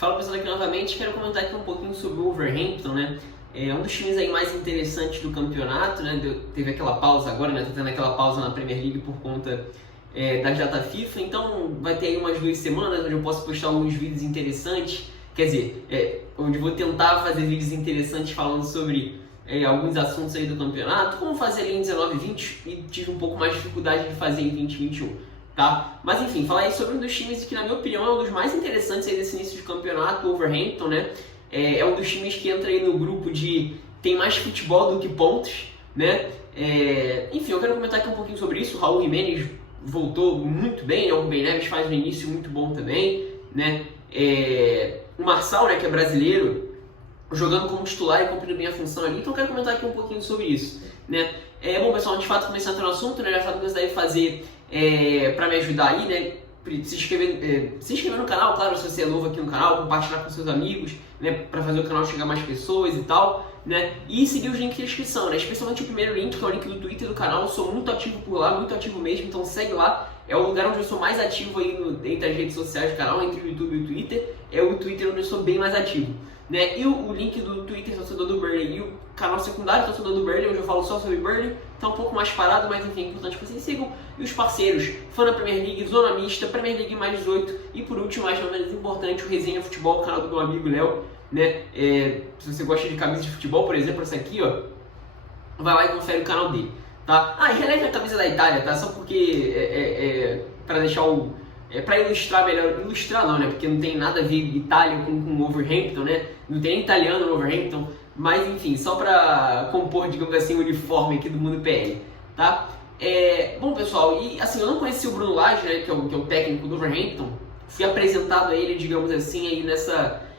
Fala pessoal aqui novamente, quero comentar aqui um pouquinho sobre o Wolverhampton, né? É um dos times aí mais interessantes do campeonato, né? Teve aquela pausa agora, né? Tá tendo aquela pausa na Premier League por conta da data FIFA, então vai ter aí umas 2 semanas onde eu posso postar alguns vídeos interessantes, quer dizer, onde eu vou tentar fazer vídeos interessantes falando sobre alguns assuntos aí do campeonato, como fazer ali em 19 e 20, e tive um pouco mais de dificuldade de fazer em 20 e 21. Tá? Mas enfim, falar aí sobre um dos times que na minha opinião é um dos mais interessantes aí desse início de campeonato, o Wolverhampton, né? É um dos times que entra aí no grupo de tem mais futebol do que pontos, né? Enfim, eu quero comentar aqui um pouquinho sobre isso. O Raul Jiménez voltou muito bem, né? O Rubem Neves faz um início muito bom também, né? O Marçal, né, que é brasileiro, jogando como titular e cumprindo bem a função ali, então eu quero comentar aqui um pouquinho sobre isso, né? Bom pessoal, de fato começar a entrar no assunto, né? Já fato que você deve fazer para me ajudar aí, né? Se inscrever no canal, claro, se você é novo aqui no canal, compartilhar com seus amigos, né? Para fazer o canal chegar a mais pessoas e tal, né? E seguir os links de inscrição, né? Especialmente o primeiro link, que é o link do Twitter do canal. Eu sou muito ativo por lá, muito ativo mesmo, então segue lá. É o lugar onde eu sou mais ativo aí entre as redes sociais do canal, entre o YouTube e o Twitter. É o Twitter onde eu sou bem mais ativo, né? E o link do Twitter torcedor do Burnley e o canal secundário torcedor do Burnley, onde eu falo só sobre Burnley, tá um pouco mais parado, mas enfim, é importante que vocês sigam. E os parceiros, Fã da Premier League, Zona Mista, Premier League mais 18 e por último, mais ou menos importante, o Resenha Futebol, o canal do meu amigo Léo, né? Se você gosta de camisa de futebol, por exemplo, essa aqui, ó, vai lá e confere o canal dele, tá? E releve a camisa da Itália, tá? Só porque para deixar para ilustrar melhor, ilustrar não, né? Porque não tem nada a ver Itália com Wolverhampton, né? Não tem nem italiano no Wolverhampton, mas enfim, só para compor, digamos assim, o uniforme aqui do Mundo PL, tá? Bom pessoal, e assim, eu não conheci o Bruno Lage, né, que é o técnico do Wolverhampton, fui apresentado a ele, digamos assim, aí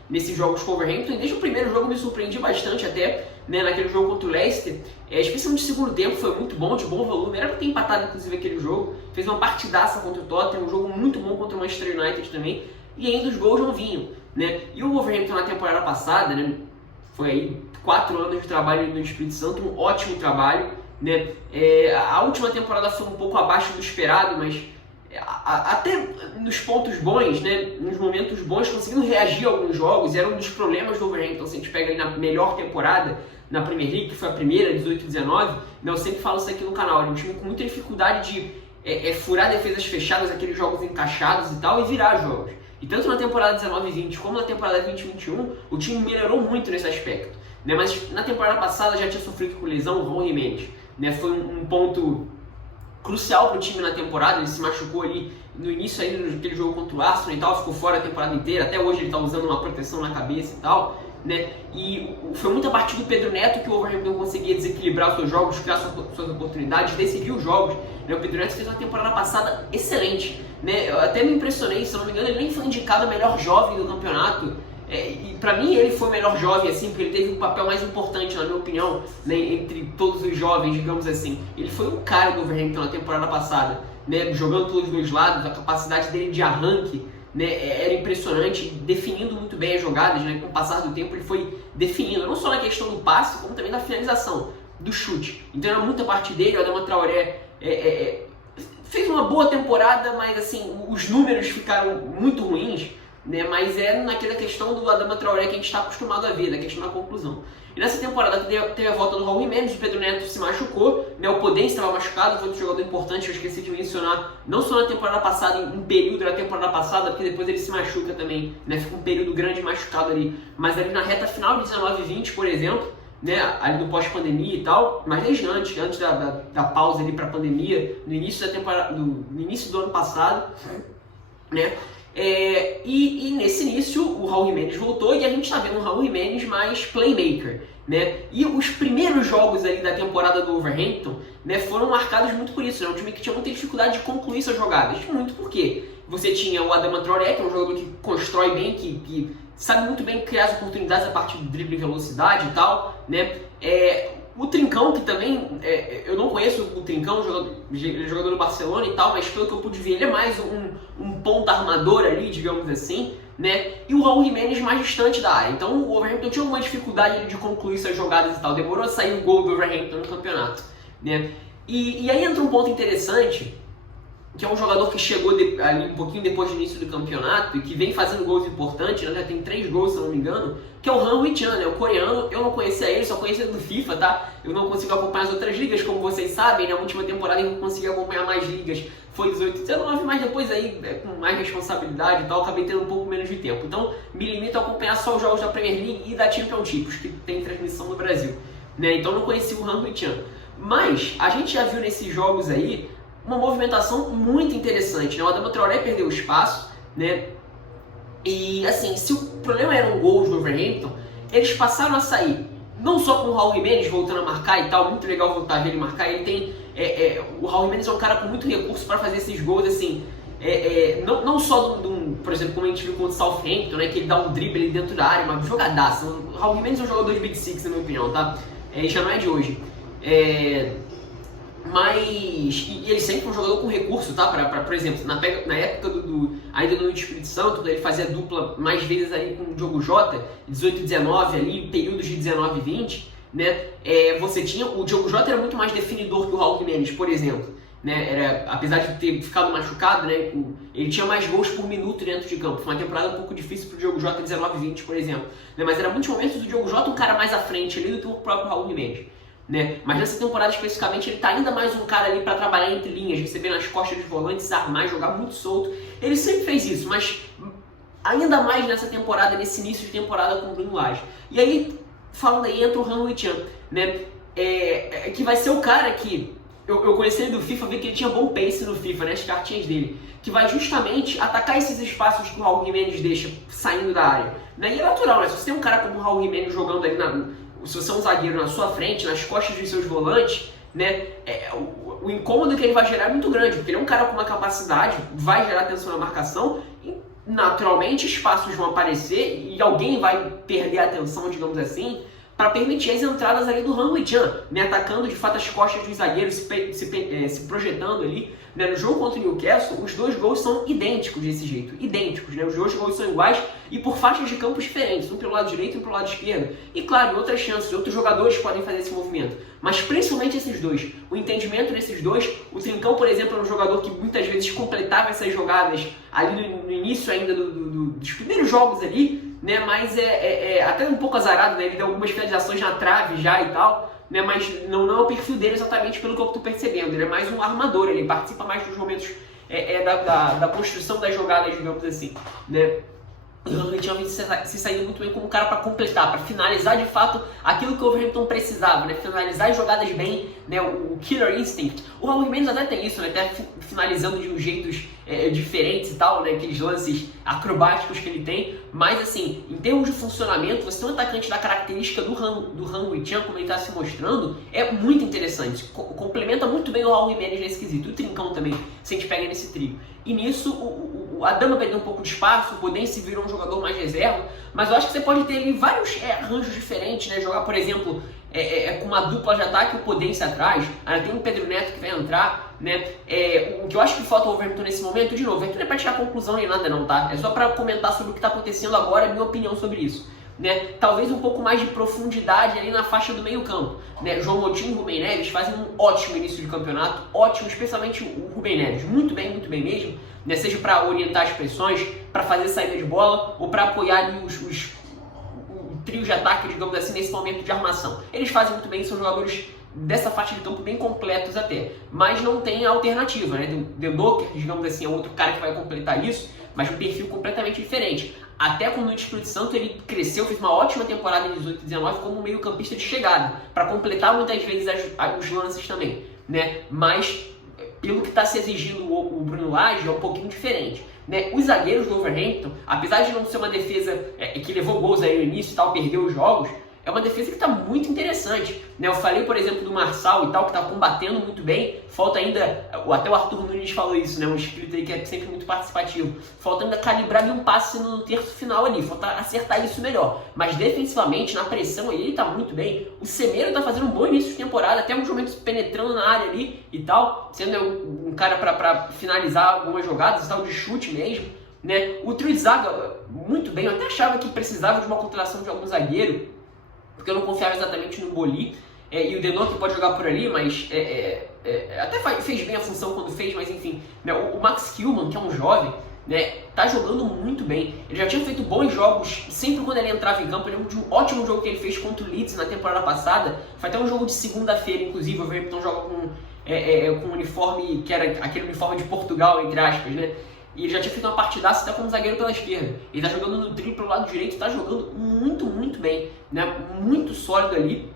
nesses jogos com o Wolverhampton, e desde o primeiro jogo me surpreendi bastante até, né, naquele jogo contra o Leicester, especialmente no segundo tempo, foi muito bom, de bom volume, era para ter empatado inclusive aquele jogo, fez uma partidaça contra o Tottenham, um jogo muito bom contra o Manchester United também, e ainda os gols não vinham, né, e o Wolverhampton na temporada passada, né, foi aí 4 anos de trabalho no Espírito Santo, um ótimo trabalho, né, a última temporada foi um pouco abaixo do esperado, mas até nos pontos bons, né, nos momentos bons, conseguindo reagir a alguns jogos, era um dos problemas do Wolverhampton. Se a gente pega aí na melhor temporada na Premier League, que foi a primeira, 18-19, né, eu sempre falo isso aqui no canal, era um time com muita dificuldade de furar defesas fechadas, aqueles jogos encaixados e tal, e virar jogos. E tanto na temporada 19-20 como na temporada 20-21, o time melhorou muito nesse aspecto, né, mas na temporada passada já tinha sofrido com lesão o Raul Jiménez, né, foi um ponto crucial para o time na temporada. Ele se machucou ali no início aí naquele jogo contra o Arsenal e tal, ficou fora a temporada inteira, até hoje ele está usando uma proteção na cabeça e tal, né? E foi muito a partir do Pedro Neto que o Wolverhampton conseguia desequilibrar os seus jogos, criar suas oportunidades, decidir os jogos, né? O Pedro Neto fez uma temporada passada excelente, né? Eu até me impressionei, se eu não me engano ele nem foi indicado o melhor jovem do campeonato. E pra mim ele foi o melhor jovem, assim, porque ele teve um papel mais importante, na minha opinião, né, entre todos os jovens, digamos assim. Ele foi o cara do Wolverhampton na temporada passada, né, jogando pelos dois lados, a capacidade dele de arranque, né, era impressionante, definindo muito bem as jogadas, né, com o passar do tempo ele foi definindo, não só na questão do passe, como também da finalização, do chute. Então era muita parte dele. O Adama Traoré fez uma boa temporada, mas assim, os números ficaram muito ruins, né, mas naquela questão do Adama Traoré que a gente está acostumado a ver, da questão da conclusão. E nessa temporada teve a volta do Raul Jiménez, o Pedro Neto se machucou, né, o Podence estava machucado, foi outro jogador importante, eu esqueci de mencionar, não só na temporada passada, em um período da temporada passada, porque depois ele se machuca também, né, fica um período grande machucado ali, mas ali na reta final de 19 e 20, por exemplo, né, ali no pós-pandemia e tal, mas desde antes da pausa ali para a pandemia, no início da temporada, no início do ano passado, né, e nesse início o Raul Jiménez voltou e a gente está vendo um Raul Jiménez mais playmaker, né? E os primeiros jogos ali da temporada do Wolverhampton, né, foram marcados muito por isso, né? Um time que tinha muita dificuldade de concluir suas jogadas, muito porque você tinha o Adama Traoré, que é um jogador que constrói bem, que sabe muito bem criar as oportunidades a partir do drible e velocidade e tal, né? O Trincão, que também, eu não conheço o Trincão, jogador do Barcelona e tal, mas pelo que eu pude ver, ele é mais um ponta armador ali, digamos assim, né? E o Raul Jiménez mais distante da área. Então o Wolverhampton tinha alguma dificuldade de concluir suas jogadas e tal, demorou a sair o gol do Wolverhampton no campeonato, né? E aí entra um ponto interessante, que é um jogador que chegou ali um pouquinho depois do início do campeonato e que vem fazendo gols importantes, né? Já tem 3 gols, se não me engano, que é o Han Hui-chan, né? O coreano. Eu não conhecia ele, só conhecia do FIFA, tá? Eu não consigo acompanhar as outras ligas, como vocês sabem, né? A última temporada eu consegui acompanhar mais ligas, foi 18 e 19, mas depois aí, com mais responsabilidade e tal, acabei tendo um pouco menos de tempo. Então, me limito a acompanhar só os jogos da Premier League e da Championship, que tem transmissão no Brasil, né? Então, não conheci o Han Hui-chan. Mas, a gente já viu nesses jogos aí uma movimentação muito interessante, né? O Adama Traoré perdeu espaço, né? E assim, se o problema eram gols do Wolverhampton, eles passaram a sair não só com o Raul Jimenez voltando a marcar e tal, muito legal voltar a ver ele marcar. Ele tem o Raul Jimenez é um cara com muito recurso para fazer esses gols, assim, não só por exemplo, como a gente viu contra o Southampton, né, que ele dá um drible ali dentro da área, uma jogadaça. O Raul Jimenez é um jogador de Big Six, na minha opinião, tá? Já não é de hoje. Mas e ele sempre foi um jogador com recurso, tá? Por exemplo, na época ainda no Espírito Santo, ele fazia dupla mais vezes ali com o Diogo Jota, 18 e 19 ali, períodos de 19 e 20, né? Você tinha, o Diogo Jota era muito mais definidor que o Raul Jimenez, por exemplo, né? Apesar de ter ficado machucado, né? Ele tinha mais gols por minuto dentro de campo. Foi uma temporada um pouco difícil pro Diogo Jota, 19 e 20, por exemplo, né? Mas era muitos momentos do Diogo Jota um cara mais à frente ali do que o próprio Raul Jimenez, né? Mas nessa temporada especificamente ele tá ainda mais um cara ali para trabalhar entre linhas, receber nas costas dos volantes, armar, jogar muito solto. Ele sempre fez isso, mas ainda mais nessa temporada, nesse início de temporada com o Bruno Lage. E aí, falando aí, entra o Han Hui-chan, né? Que vai ser o cara que eu conheci ele do FIFA, vi que ele tinha bom pace no FIFA, né? As cartinhas dele, que vai justamente atacar esses espaços que o Raul Jimenez deixa saindo da área, né? E é natural, né? Se você tem um cara como o Raul Jimenez jogando ali se você é um zagueiro na sua frente, nas costas dos seus volantes, né, o incômodo que ele vai gerar é muito grande, porque ele é um cara com uma capacidade, vai gerar tensão na marcação e naturalmente espaços vão aparecer e alguém vai perder a atenção, digamos assim, para permitir as entradas ali do Han Hui-chan, né, atacando de fato as costas dos zagueiros, se projetando ali, né. No jogo contra o Newcastle, os 2 gols são idênticos desse jeito, idênticos, né, os 2 gols são iguais e por faixas de campos diferentes, um pelo lado direito e um pelo lado esquerdo. E claro, outras chances, outros jogadores podem fazer esse movimento, mas principalmente esses 2, o entendimento desses 2, o Trincão, por exemplo, é um jogador que muitas vezes completava essas jogadas ali no início ainda dos primeiros jogos ali, né, mas até um pouco azarado, né, ele deu algumas finalizações na trave já e tal, né, mas não é o perfil dele exatamente pelo que eu estou percebendo, ele é mais um armador, ele participa mais dos momentos da construção das jogadas, digamos assim, né. O Wolverhampton vem se saindo muito bem como um cara para completar, para finalizar de fato aquilo que o Wolverhampton precisava, né? Finalizar as jogadas bem, né? O Killer Instinct. O Raul Jimenez até tem isso, né? Até finalizando de jeitos diferentes e tal, né? Aqueles lances acrobáticos que ele tem. Mas assim, em termos de funcionamento, você tem um atacante da característica do Han Hui-chan, como ele está se mostrando, é muito interessante. Complementa muito bem o Raul Jimenez nesse quesito. O Trincão também, se a gente pega nesse trio. E nisso, o Adama perdeu um pouco de espaço, o Podense virou um jogador mais reserva, mas eu acho que você pode ter ali vários arranjos diferentes, né? Jogar, por exemplo, com uma dupla de ataque, o Podense atrás, aí tem o Pedro Neto que vai entrar, né? O que eu acho que falta ao Wolverhampton nesse momento, de novo, não é pra tirar conclusão nem nada não, tá? É só pra comentar sobre o que tá acontecendo agora, a minha opinião sobre isso. Né? Talvez um pouco mais de profundidade ali na faixa do meio campo, né? João Moutinho e Rubem Neves fazem um ótimo início de campeonato, ótimo, especialmente o Rubem Neves, muito bem mesmo, né? Seja para orientar as pressões, para fazer saída de bola ou para apoiar ali o trio de ataque, digamos assim, nesse momento de armação. Eles fazem muito bem, são jogadores dessa faixa de campo bem completos até, mas não tem alternativa, né? The Docker, digamos assim, é outro cara que vai completar isso, mas um perfil completamente diferente. Até quando no Espírito Santo ele cresceu, fez uma ótima temporada em 18 e 19 como meio campista de chegada, para completar muitas vezes os lances também, né? Mas pelo que está se exigindo o Bruno Lage é um pouquinho diferente, né? Os zagueiros do Wolverhampton, apesar de não ser uma defesa que levou gols aí no início e tal, perdeu os jogos, é uma defesa que está muito interessante, né? Eu falei, por exemplo, do Marçal e tal, que está combatendo muito bem. Falta ainda, até o Arthur Nunes falou isso, né? Um inscrito aí que é sempre muito participativo. Falta ainda calibrar um passe no terço final ali, falta acertar isso melhor. Mas defensivamente, na pressão, ele está muito bem. O Semedo está fazendo um bom início de temporada, até alguns momentos penetrando na área ali e tal, sendo um cara para finalizar algumas jogadas, tal de chute mesmo, né? O trio de zaga, muito bem. Eu até achava que precisava de uma contratação de algum zagueiro, porque eu não confiava exatamente no Boli, e o Denot pode jogar por ali, mas até fez bem a função quando fez, mas enfim, né, o Max Kilman, que é um jovem, né, tá jogando muito bem. Ele já tinha feito bons jogos sempre quando ele entrava em campo. Eu lembro de um ótimo jogo que ele fez contra o Leeds na temporada passada. Foi até um jogo de segunda-feira, inclusive. O Wolverhampton joga com um uniforme que era aquele uniforme de Portugal, entre aspas, né? E ele já tinha feito uma partidaça até como zagueiro pela esquerda. Ele tá jogando no drible pelo lado direito, tá jogando muito, muito bem, né? Muito sólido ali.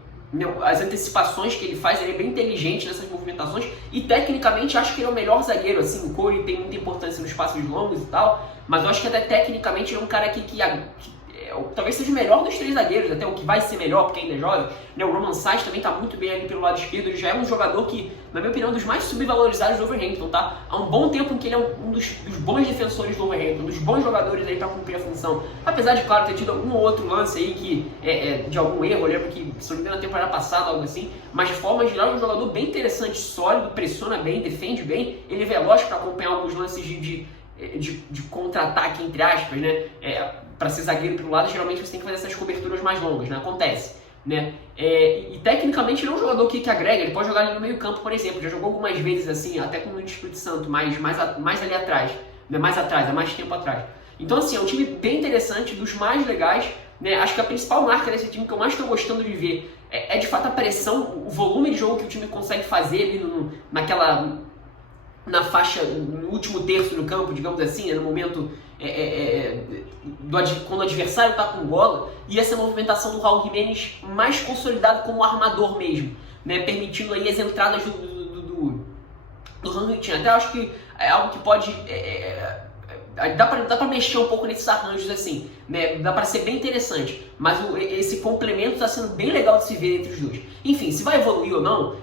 As antecipações que ele faz, ele é bem inteligente nessas movimentações e tecnicamente acho que ele é o melhor zagueiro. Assim, o Cole tem muita importância nos passos longos e tal, mas eu acho que até tecnicamente ele é um cara que talvez seja o melhor dos 3 zagueiros, até o que vai ser melhor porque ainda é jovem. O Romain Saiz também está muito bem ali pelo lado esquerdo. Ele já é um jogador que, na minha opinião, é um dos mais subvalorizados do Wolverhampton, tá? Há um bom tempo em que ele é um dos bons defensores do Wolverhampton, um dos bons jogadores aí para cumprir a função. Apesar de, claro, ter tido algum outro lance aí que de algum erro, eu lembro que, se não me engano, na temporada passada, algo assim, mas de forma geral é um jogador bem interessante, sólido, pressiona bem, defende bem, ele é veloz para acompanhar alguns lances de contra-ataque, entre aspas, né? Para ser zagueiro pelo lado, geralmente você tem que fazer essas coberturas mais longas, né? Acontece, né? E tecnicamente ele é um jogador que agrega, ele pode jogar ali no meio campo, por exemplo, já jogou algumas vezes assim, até com o Espírito Santo, mais ali atrás, né? Mais atrás, há mais tempo atrás. Então assim, é um time bem interessante, dos mais legais, né? Acho que a principal marca desse time que eu mais estou gostando de ver é de fato a pressão, o volume de jogo que o time consegue fazer ali na faixa, no último terço do campo, digamos assim, no momento quando o adversário está com bola, e essa movimentação do Raul Jiménez mais consolidado como armador mesmo, né, permitindo aí as entradas do Henry. Até acho que é algo que pode dá para mexer um pouco nesses arranjos assim, né? Dá para ser bem interessante, mas esse complemento está sendo bem legal de se ver entre os dois. Enfim, se vai evoluir ou não,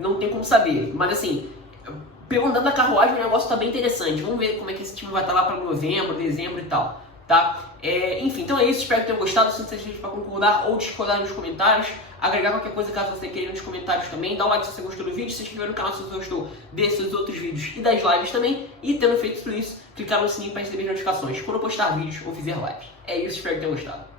não tem como saber, mas assim, pelo andando da carruagem, o negócio tá bem interessante. Vamos ver como é que esse time vai estar lá para novembro, dezembro e tal, tá? Enfim, então é isso. Espero que tenham gostado. Se vocês para concordar ou discordar nos comentários, agregar qualquer coisa caso você queira nos comentários também. Dá um like se você gostou do vídeo, se inscrever no canal se você gostou desses outros vídeos e das lives também. E tendo feito tudo isso, clicar no sininho para receber notificações quando eu postar vídeos ou fizer lives. É isso, espero que tenham gostado.